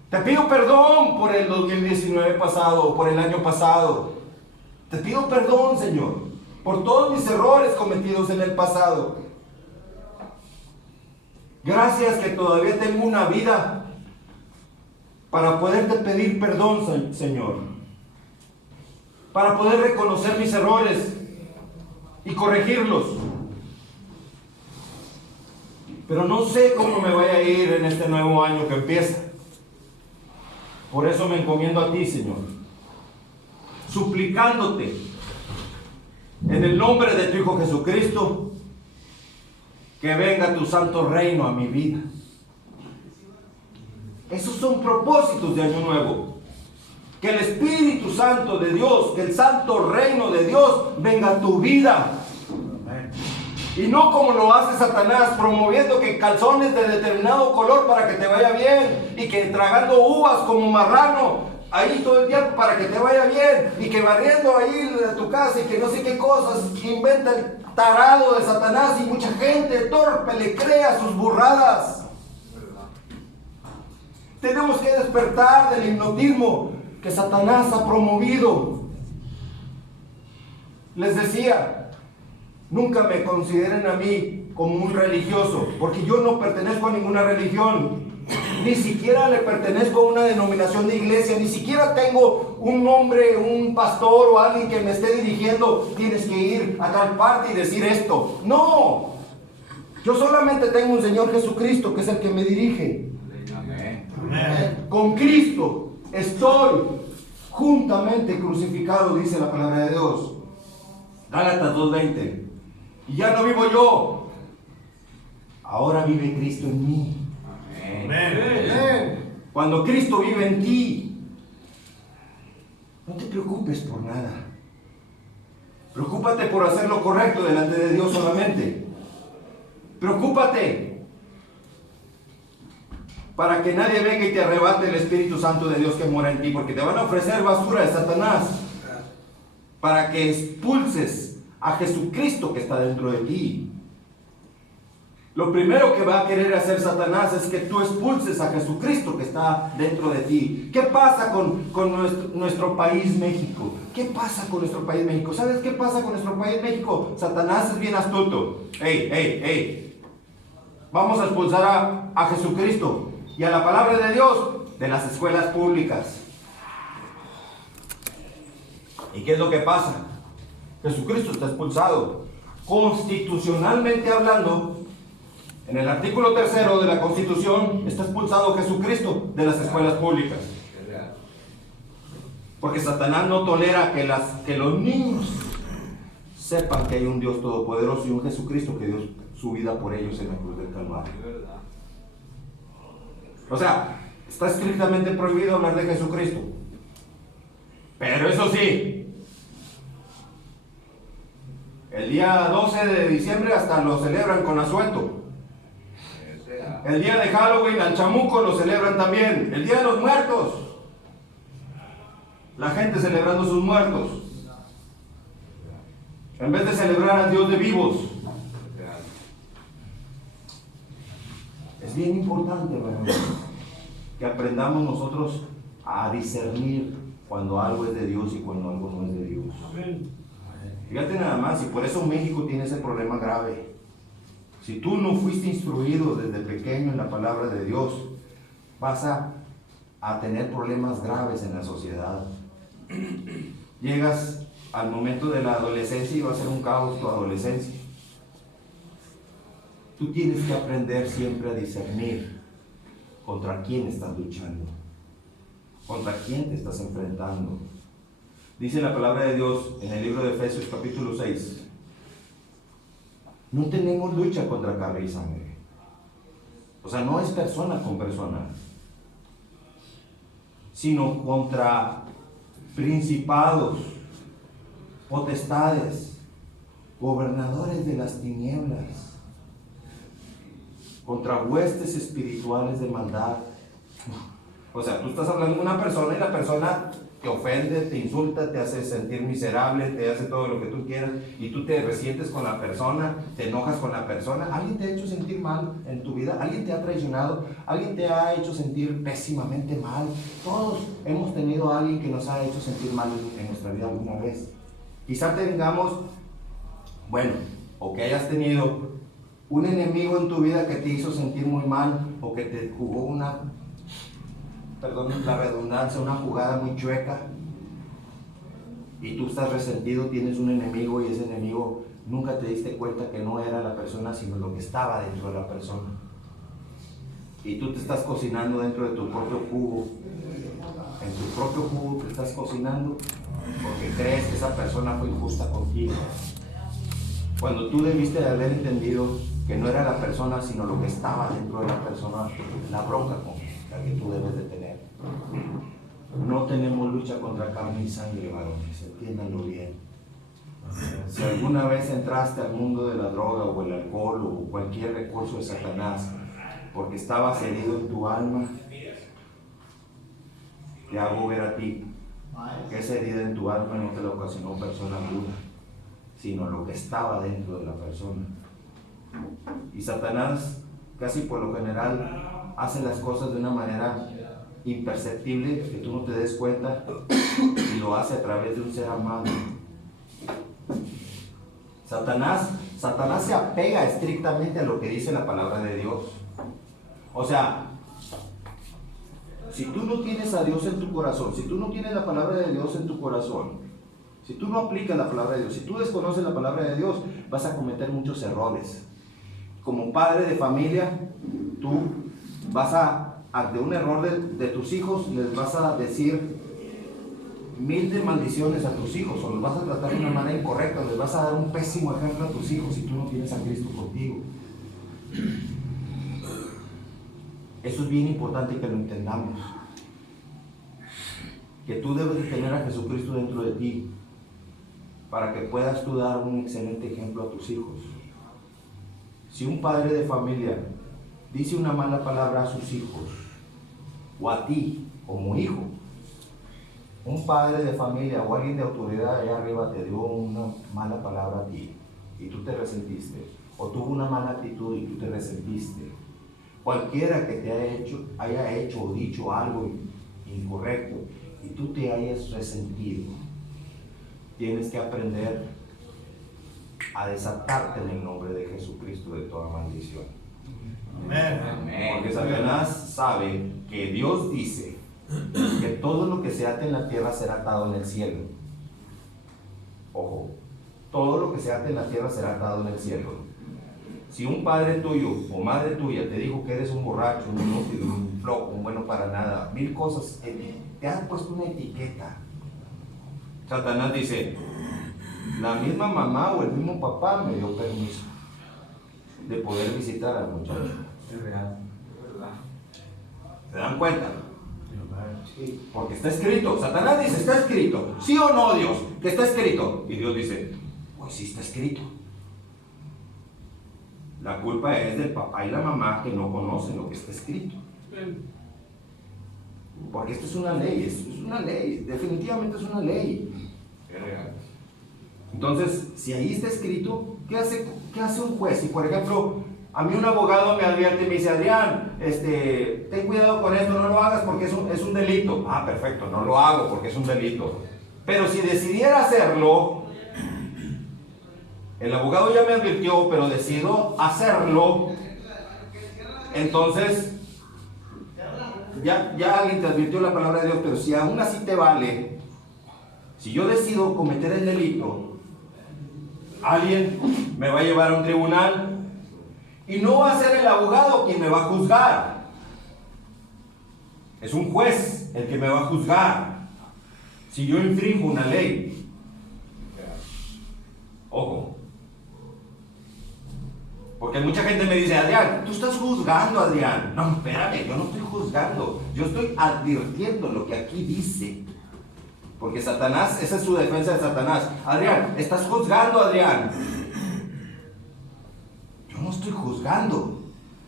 Te pido perdón por el 2019 pasado, por el año pasado. Te pido perdón, Señor, por todos mis errores cometidos en el pasado. Gracias que todavía tengo una vida para poderte pedir perdón, Señor. Para poder reconocer mis errores y corregirlos. Pero no sé cómo me vaya a ir en este nuevo año que empieza. Por eso me encomiendo a ti, Señor, suplicándote en el nombre de tu Hijo Jesucristo, que venga tu santo reino a mi vida. Esos son propósitos de año nuevo. Que el Espíritu Santo de Dios, que el santo reino de Dios venga a tu vida. Y no como lo hace Satanás, promoviendo que calzones de determinado color para que te vaya bien, y que tragando uvas como marrano ahí todo el tiempo para que te vaya bien, y que barriendo ahí de tu casa y que no sé qué cosas que inventa el tarado de Satanás, y mucha gente torpe le cree a sus burradas. Tenemos que despertar del hipnotismo que Satanás ha promovido. Les decía, nunca me consideren a mí como un religioso, porque yo no pertenezco a ninguna religión, ni siquiera le pertenezco a una denominación de iglesia, ni siquiera tengo un hombre, un pastor o alguien que me esté dirigiendo, tienes que ir a tal parte y decir esto. No, yo solamente tengo un Señor Jesucristo que es el que me dirige. Amén. Con Cristo estoy juntamente crucificado, dice la palabra de Dios. Gálatas 2:20. Y ya no vivo yo, ahora vive Cristo en mí. Amén. Cuando Cristo vive en ti, no te preocupes por nada. Preocúpate por hacer lo correcto delante de Dios solamente. Preocúpate para que nadie venga y te arrebate el Espíritu Santo de Dios que mora en ti, porque te van a ofrecer basura de Satanás para que expulses a Jesucristo que está dentro de ti. Lo primero que va a querer hacer Satanás es que tú expulses a Jesucristo que está dentro de ti. ¿Qué pasa con nuestro país México? ¿Qué pasa con nuestro país México? ¿Sabes qué pasa con nuestro país México? Satanás es bien astuto. ¡Ey! Vamos a expulsar a Jesucristo y a la palabra de Dios de las escuelas públicas. ¿Y qué es lo que pasa? Jesucristo está expulsado. Constitucionalmente hablando, en el artículo 3 de la Constitución está expulsado Jesucristo de las escuelas públicas. Porque Satanás no tolera que los niños sepan que hay un Dios todopoderoso y un Jesucristo que dio su vida por ellos en la cruz del Calvario. O sea, está estrictamente prohibido hablar de Jesucristo. Pero eso sí, el día 12 de diciembre hasta lo celebran con asueto. El día de Halloween al chamuco lo celebran también. El día de los muertos, la gente celebrando sus muertos, en vez de celebrar al Dios de vivos. Es bien importante, hermanos, que aprendamos nosotros a discernir cuando algo es de Dios y cuando algo no es de Dios. Fíjate nada más, y por eso México tiene ese problema grave. Si tú no fuiste instruido desde pequeño en la palabra de Dios, vas a tener problemas graves en la sociedad. Llegas al momento de la adolescencia y va a ser un caos tu adolescencia. Tú tienes que aprender siempre a discernir contra quién estás luchando, contra quién te estás enfrentando. Dice la palabra de Dios en el libro de Efesios capítulo 6. No tenemos lucha contra carne y sangre. O sea, no es persona con persona, sino contra principados, potestades, gobernadores de las tinieblas, contra huestes espirituales de maldad. O sea, tú estás hablando de una persona y la persona te ofende, te insulta, te hace sentir miserable, te hace todo lo que tú quieras y tú te resientes con la persona, te enojas con la persona. ¿Alguien te ha hecho sentir mal en tu vida? ¿Alguien te ha traicionado? ¿Alguien te ha hecho sentir pésimamente mal? Todos hemos tenido a alguien que nos ha hecho sentir mal en nuestra vida alguna vez. Quizá tengamos, o que hayas tenido un enemigo en tu vida que te hizo sentir muy mal o que te jugó perdón la redundancia, una jugada muy chueca y tú estás resentido, tienes un enemigo y ese enemigo nunca te diste cuenta que no era la persona sino lo que estaba dentro de la persona y tú te estás cocinando dentro de tu propio jugo, en tu propio jugo te estás cocinando porque crees que esa persona fue injusta contigo cuando tú debiste de haber entendido que no era la persona sino lo que estaba dentro de la persona, la bronca con la que tú debes de tener. No tenemos lucha contra carne y sangre, varones, entiéndanlo bien. Si alguna vez entraste al mundo de la droga o el alcohol o cualquier recurso de Satanás porque estabas herido en tu alma, te hago ver a ti que esa herida en tu alma no te la ocasionó persona alguna, sino lo que estaba dentro de la persona. Y Satanás, casi por lo general, hace las cosas de una manera imperceptible, que tú no te des cuenta, y lo hace a través de un ser amado. Satanás se apega estrictamente a lo que dice la palabra de Dios. O sea, Si tú no tienes a Dios en tu corazón, si tú no tienes la palabra de Dios en tu corazón, si tú no aplicas la palabra de Dios, si tú desconoces la palabra de Dios, vas a cometer muchos errores. Como padre de familia, tú vas ante un error de tus hijos, les vas a decir 1000 de maldiciones a tus hijos, o los vas a tratar de una manera incorrecta, les vas a dar un pésimo ejemplo a tus hijos si tú no tienes a Cristo contigo. Eso es bien importante que lo entendamos. Que tú debes de tener a Jesucristo dentro de ti para que puedas tú dar un excelente ejemplo a tus hijos. Si un padre de familia dice una mala palabra a sus hijos, o a ti como hijo, un padre de familia o alguien de autoridad allá arriba te dio una mala palabra a ti y tú te resentiste, o tuvo una mala actitud y tú te resentiste, cualquiera que te haya hecho o dicho algo incorrecto y tú te hayas resentido, tienes que aprender a desatarte en el nombre de Jesucristo de toda maldición. Amén. Porque Satanás sabe que Dios dice que todo lo que se ate en la tierra será atado en el cielo. Ojo, todo lo que se ate en la tierra será atado en el cielo. Si un padre tuyo o madre tuya te dijo que eres un borracho, un inútil, un flojo, un bueno para nada, 1000 cosas, te han puesto una etiqueta. Satanás dice, la misma mamá o el mismo papá me dio permiso de poder visitar al muchacho. Es real. ¿Se dan cuenta? Sí, porque está escrito. Satanás dice, está escrito. ¿Sí o no, Dios? Que está escrito. Y Dios dice, pues sí está escrito. La culpa es del papá y la mamá que no conocen lo que está escrito. Porque esto es una ley, es una ley, definitivamente es una ley. Entonces, si ahí está escrito, ¿qué hace un juez? Si por ejemplo, a mí un abogado me advierte y me dice, Adrián, ten cuidado con esto, no lo hagas porque es un delito. Ah, perfecto, no lo hago porque es un delito. Pero si decidiera hacerlo, el abogado ya me advirtió, pero decido hacerlo, entonces ya alguien te advirtió la palabra de Dios, pero si aún así te vale, si yo decido cometer el delito, alguien me va a llevar a un tribunal y no va a ser el abogado quien me va a juzgar, es un juez el que me va a juzgar si yo infrinjo una ley. Ojo, porque mucha gente me dice, Adrián, tú estás juzgando, Adrián. No, espérame, yo no estoy juzgando, yo estoy advirtiendo lo que aquí dice. Porque Satanás, esa es su defensa de Satanás. Adrián, estás juzgando, Adrián. Yo no estoy juzgando,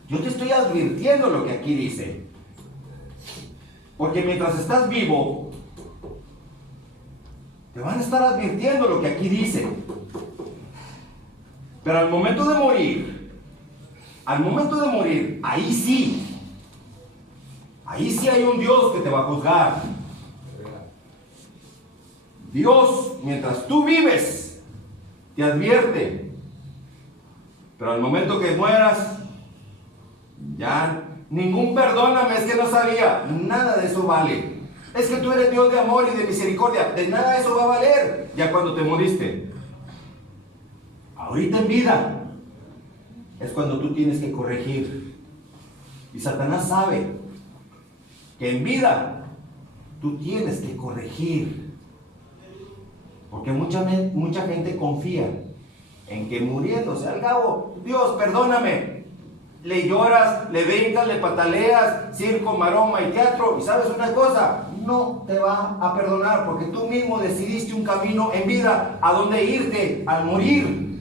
yo te estoy advirtiendo lo que aquí dice. Porque mientras estás vivo, te van a estar advirtiendo lo que aquí dice. Pero al momento de morir, ahí sí hay un Dios que te va a juzgar. Dios, mientras tú vives, te advierte. Pero al momento que mueras, ya ningún perdóname, es que no sabía. Nada de eso vale. Es que tú eres Dios de amor y de misericordia. De nada eso va a valer ya cuando te moriste. Ahorita en vida es cuando tú tienes que corregir. Y Satanás sabe que en vida tú tienes que corregir. Porque mucha gente confía en que muriéndose al cabo, Dios, perdóname. Le lloras, le brincas, le pataleas, circo, maroma y teatro. Y sabes una cosa, no te va a perdonar porque tú mismo decidiste un camino en vida a donde irte al morir.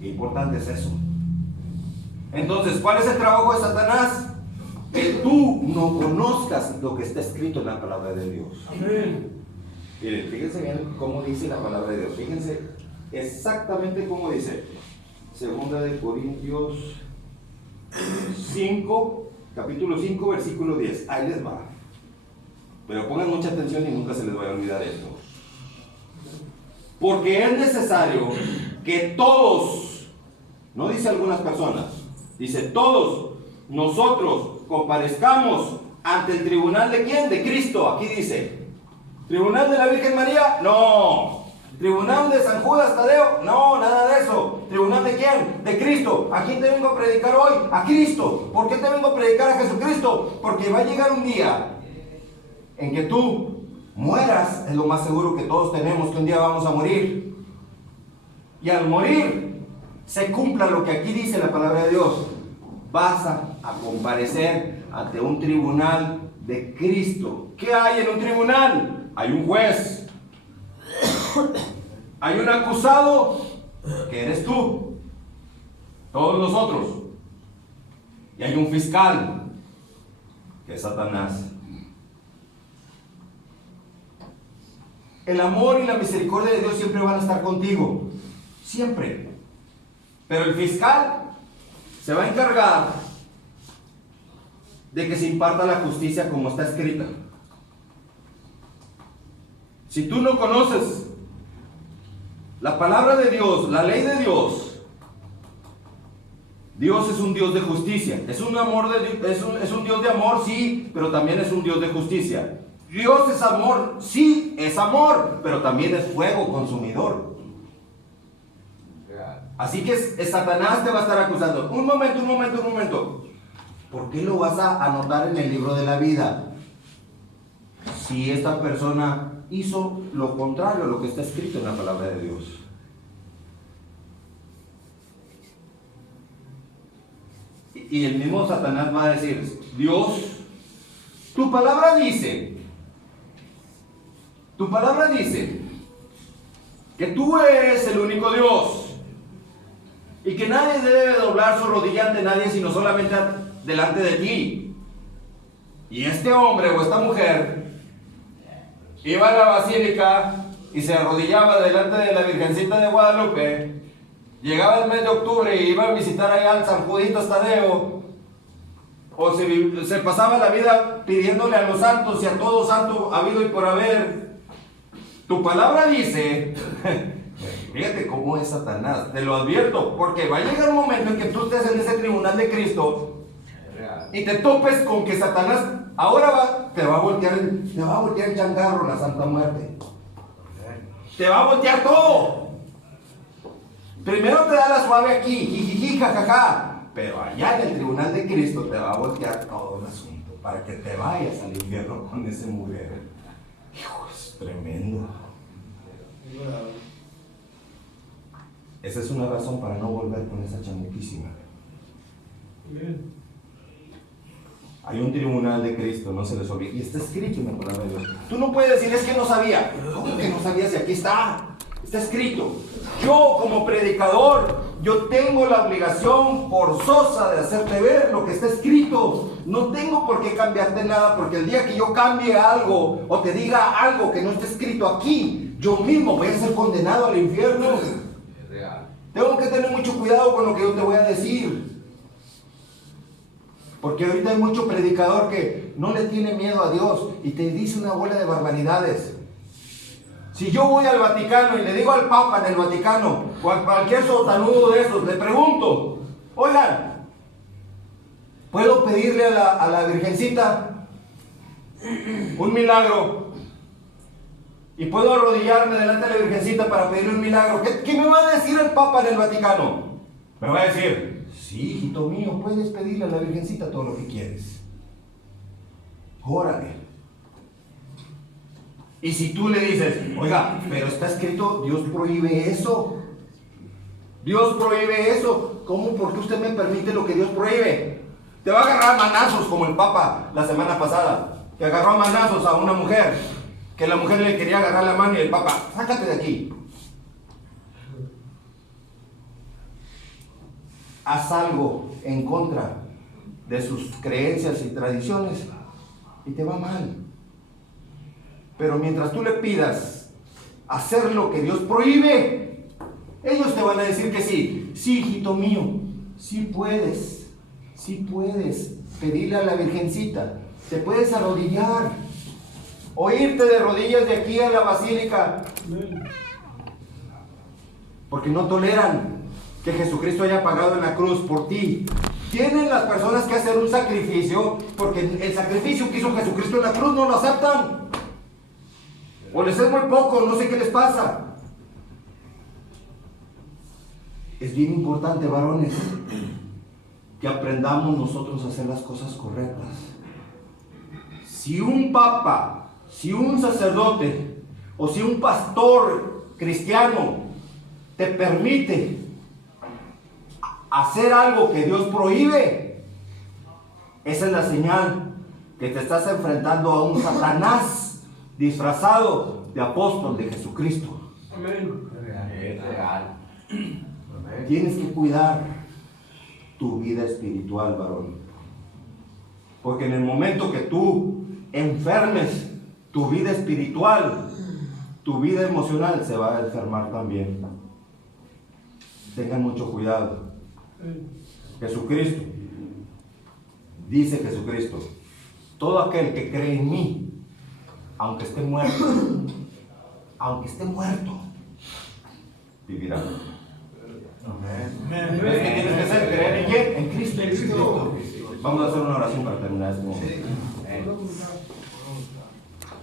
Qué importante es eso. Entonces, ¿cuál es el trabajo de Satanás? Que tú no conozcas lo que está escrito en la palabra de Dios. Amén. Miren, fíjense bien cómo dice la palabra de Dios. Fíjense exactamente cómo dice. Segunda de Corintios 5, capítulo 5, versículo 10. Ahí les va. Pero pongan mucha atención y nunca se les vaya a olvidar esto. Porque es necesario que todos, no dice algunas personas, dice todos nosotros comparezcamos ante el tribunal de ¿quién? De Cristo. Aquí dice, ¿tribunal de la Virgen María? No. ¿Tribunal de San Judas Tadeo? No, nada de eso. ¿Tribunal de quién? De Cristo. ¿A quién te vengo a predicar hoy? A Cristo. ¿Por qué te vengo a predicar a Jesucristo? Porque va a llegar un día en que tú mueras. Es lo más seguro que todos tenemos, que un día vamos a morir. Y al morir se cumpla lo que aquí dice la palabra de Dios. Vas a comparecer ante un tribunal de Cristo. ¿Qué hay en un tribunal? Hay un juez. Hay un acusado, que eres tú, todos nosotros. Y hay un fiscal, que es Satanás. El amor y la misericordia de Dios siempre van a estar contigo. Siempre. Pero el fiscal se va a encargar de que se imparta la justicia como está escrita. Si tú no conoces la palabra de Dios, la ley de Dios, Dios es un Dios de justicia. Es un Dios de amor, sí, pero también es un Dios de justicia. Dios es amor, sí, es amor, pero también es fuego consumidor. Así que Satanás te va a estar acusando. Un momento. ¿Por qué lo vas a anotar en el libro de la vida? Si esta persona hizo lo contrario a lo que está escrito en la palabra de Dios. Y el mismo Satanás va a decir, Dios, tu palabra dice que tú eres el único Dios y que nadie debe doblar su rodilla ante nadie sino solamente delante de ti. Y este hombre o esta mujer iba a la basílica y se arrodillaba delante de la Virgencita de Guadalupe. Llegaba el mes de octubre y iba a visitar allá al San Juditas Tadeo. O se pasaba la vida pidiéndole a los santos y a todo santo habido y por haber. Tu palabra dice, fíjate cómo es Satanás, te lo advierto, porque va a llegar un momento en que tú estés en ese tribunal de Cristo y te topes con que Satanás ahora te va a voltear el changarro, la Santa Muerte. Te va a voltear todo. Primero te da la suave aquí, jijiji, jajaja, pero allá en el tribunal de Cristo te va a voltear todo el asunto para que te vayas al infierno con ese mujer. Hijo, es tremendo. Esa es una razón para no volver con esa chamuquísima. Hay un tribunal de Cristo, no se les olvide. Y está escrito en la palabra de Dios. Tú no puedes decir, es que no sabía. ¿Cómo que no sabía si aquí está? Está escrito. Yo como predicador, yo tengo la obligación forzosa de hacerte ver lo que está escrito. No tengo por qué cambiarte nada, porque el día que yo cambie algo o te diga algo que no está escrito aquí, yo mismo voy a ser condenado al infierno. Tengo que tener mucho cuidado con lo que yo te voy a decir. Porque ahorita hay mucho predicador que no le tiene miedo a Dios y te dice una bola de barbaridades. Si yo voy al Vaticano y le digo al Papa en el Vaticano o a cualquier sotanudo de esos, le pregunto, oigan, ¿puedo pedirle a la Virgencita un milagro? Y puedo arrodillarme delante de la Virgencita para pedirle un milagro. ¿Qué me va a decir el Papa en el Vaticano? Me va a decir, sí, hijito mío, puedes pedirle a la Virgencita todo lo que quieres. Órale. Y si tú le dices, oiga, pero está escrito, Dios prohíbe eso. Dios prohíbe eso. ¿Cómo? ¿Por qué usted me permite lo que Dios prohíbe? Te va a agarrar manazos como el Papa la semana pasada, que agarró a manazos a una mujer, que la mujer le quería agarrar la mano y el Papa, sácate de aquí. Haz algo en contra de sus creencias y tradiciones y te va mal. Pero mientras tú le pidas hacer lo que Dios prohíbe, ellos te van a decir que sí. Sí, hijito mío, sí puedes pedirle a la Virgencita, te puedes arrodillar o irte de rodillas de aquí a la basílica, porque no toleran que Jesucristo haya pagado en la cruz por ti Tienen las personas que hacer un sacrificio, porque el sacrificio que hizo Jesucristo en la cruz no lo aceptan. O les es muy poco, no sé qué les pasa. Es bien importante, varones, que aprendamos nosotros a hacer las cosas correctas. Si un papa, si un sacerdote o si un pastor cristiano te permite hacer algo que Dios prohíbe, esa es la señal que te estás enfrentando a un Satanás disfrazado de apóstol de Jesucristo. Amén. Es real. Tienes que cuidar tu vida espiritual, varón. Porque en el momento que tú enfermes tu vida espiritual, tu vida emocional se va a enfermar también. Tengan mucho cuidado. Jesucristo, dice Jesucristo, todo aquel que cree en mí, aunque esté muerto, vivirá. Amén. ¿Ves qué tienes que hacer? ¿Creer en quién? En Cristo. Vamos a hacer una oración para terminar este momento.